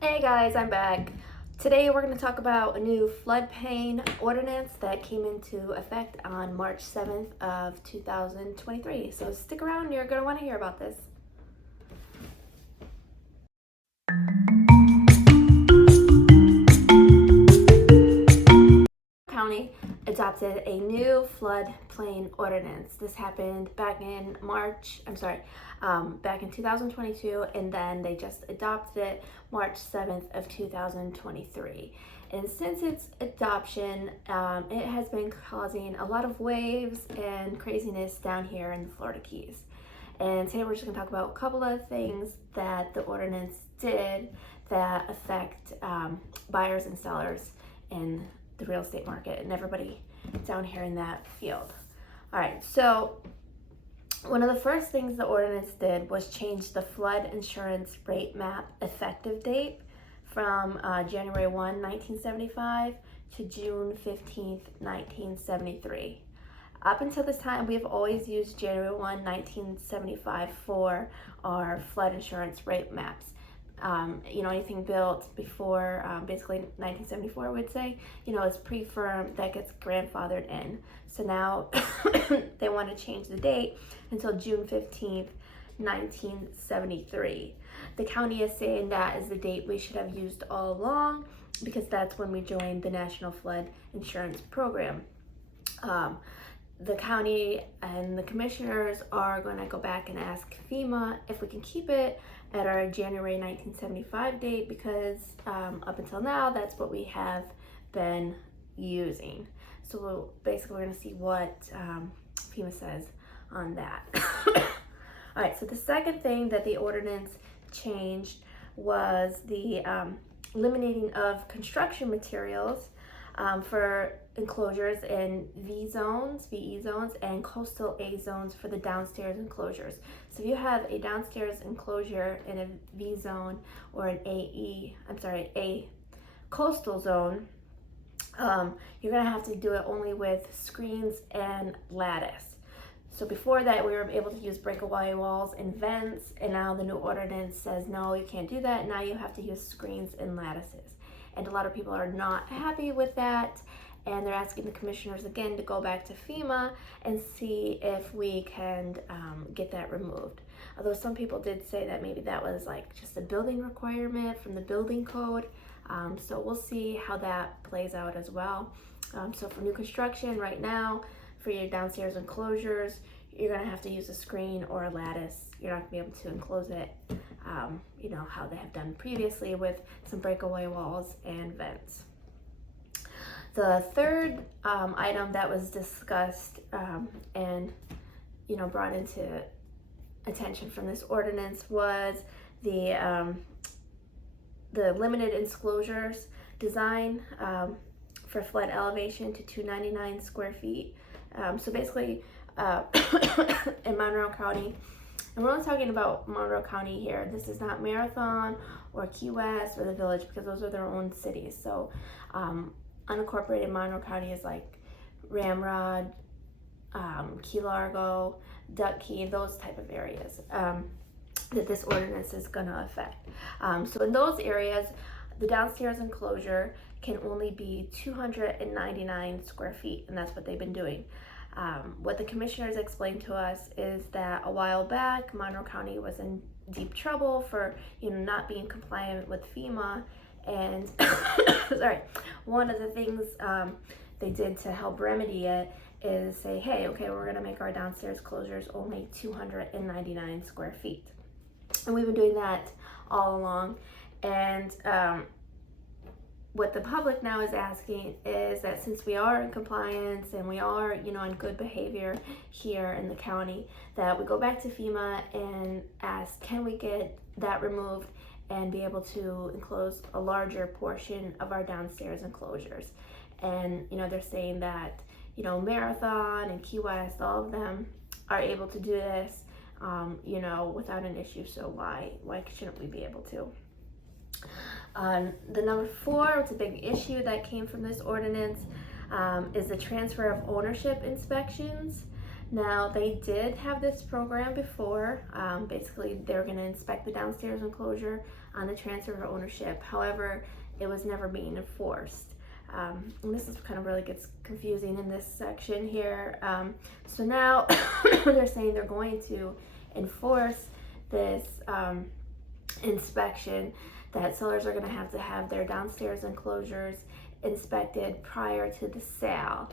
Hey guys, I'm back. Today we're going to talk about a new floodplain ordinance that came into effect on March 7th of 2023. So stick around, you're going to want to hear about this. County adopted a new floodplain ordinance. This happened back in back in 2022, and then they just adopted it March 7th of 2023. And since its adoption, it has been causing a lot of waves and craziness down here in the Florida Keys. And today we're just going to talk about a couple of things that the ordinance did that affect buyers and sellers in the real estate market and everybody down here in that field. All right, so one of the first things the ordinance did was change the flood insurance rate map effective date from January 1, 1975 to June 15th, 1973. Up until this time, we've always used January 1, 1975 for our flood insurance rate maps. Anything built before basically 1974, I would say, is pre-firm that gets grandfathered in. So now they want to change the date until June 15th, 1973. The county is saying that is the date we should have used all along because that's when we joined the National Flood Insurance Program. The county and the commissioners are going to go back and ask FEMA if we can keep it at our January 1975 date because up until now, that's what we have been using. So basically, we're going to see what FEMA says on that. All right, so the second thing that the ordinance changed was the eliminating of construction materials for enclosures in VE zones, and coastal A zones for the downstairs enclosures. So if you have a downstairs enclosure in a V zone or an A coastal zone, you're gonna have to do it only with screens and lattice. So before that, we were able to use breakaway walls and vents, and now the new ordinance says, no, you can't do that. Now you have to use screens and lattices. And a lot of people are not happy with that, and they're asking the commissioners again to go back to FEMA and see if we can get that removed. Although some people did say that maybe that was like just a building requirement from the building code. So we'll see how that plays out as well. So for new construction right now, for your downstairs enclosures, you're gonna have to use a screen or a lattice. You're not gonna be able to enclose it, how they have done previously with some breakaway walls and vents. The third item that was discussed and brought into attention from this ordinance was the limited enclosures design for flood elevation to 299 square feet. So basically, in Monroe County, and we're only talking about Monroe County here. This is not Marathon or Key West or the Village because those are their own cities. So unincorporated Monroe County is like Ramrod, Key Largo, Duck Key, those type of areas that this ordinance is going to affect. So in those areas, the downstairs enclosure can only be 299 square feet, and that's what they've been doing. What the commissioners explained to us is that a while back, Monroe County was in deep trouble for not being compliant with FEMA, and one of the things they did to help remedy it is say, hey, okay, we're gonna make our downstairs closures only 299 square feet. And we've been doing that all along. And what the public now is asking is that since we are in compliance and we are, in good behavior here in the county, that we go back to FEMA and ask, can we get that removed and be able to enclose a larger portion of our downstairs enclosures? And, they're saying that, Marathon and Key West, all of them are able to do this, without an issue. So why shouldn't we be able to? The number 4, it's a big issue that came from this ordinance, is the transfer of ownership inspections. Now, they did have this program before. Basically, they were going to inspect the downstairs enclosure on the transfer of ownership. However, it was never being enforced. And this is kind of really gets confusing in this section here. So now they're saying they're going to enforce this inspection, that sellers are going to have their downstairs enclosures inspected prior to the sale.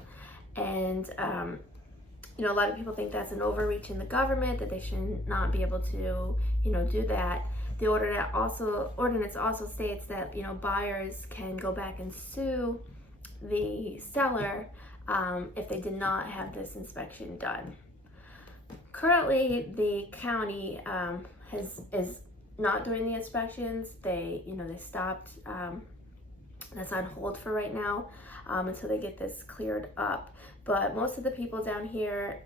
And a lot of people think that's an overreach in the government, that they should not be able to do that. The ordinance also states that buyers can go back and sue the seller if they did not have this inspection done. Currently, the county is not doing the inspections. They stopped. That's on hold for right now until they get this cleared up. But most of the people down here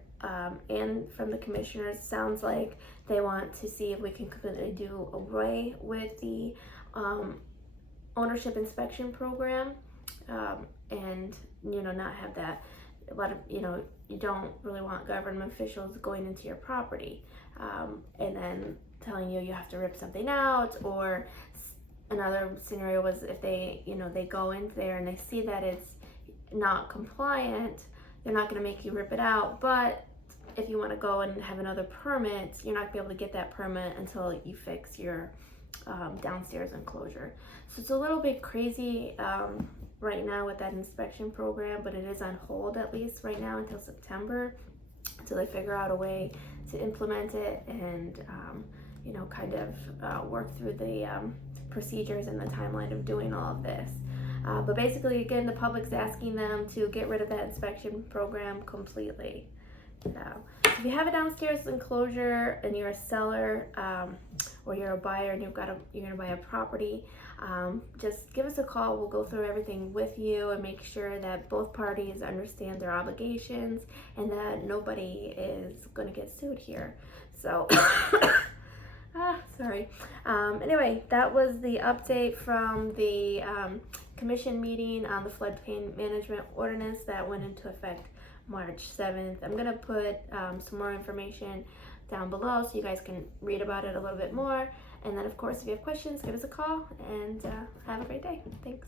and from the commissioners, sounds like they want to see if we can completely do away with the ownership inspection program and not have that. A lot of you don't really want government officials going into your property and then telling you have to rip something out. Or another scenario was if they they go in there and they see that it's not compliant, they're not going to make you rip it out. But if you want to go and have another permit, you're not going to be able to get that permit until you fix your downstairs enclosure. So it's a little bit crazy right now with that inspection program, but it is on hold at least right now until September, until they figure out a way to implement it and kind of work through the procedures and the timeline of doing all of this. But basically, again, the public's asking them to get rid of that inspection program completely. So if you have a downstairs enclosure and you're a seller or you're a buyer and you're gonna buy a property, just give us a call. We'll go through everything with you and make sure that both parties understand their obligations and that nobody is gonna get sued here. So sorry. Anyway, that was the update from the commission meeting on the floodplain management ordinance that went into effect March 7th. I'm going to put some more information down below so you guys can read about it a little bit more. And then, of course, if you have questions, give us a call and have a great day. Thanks.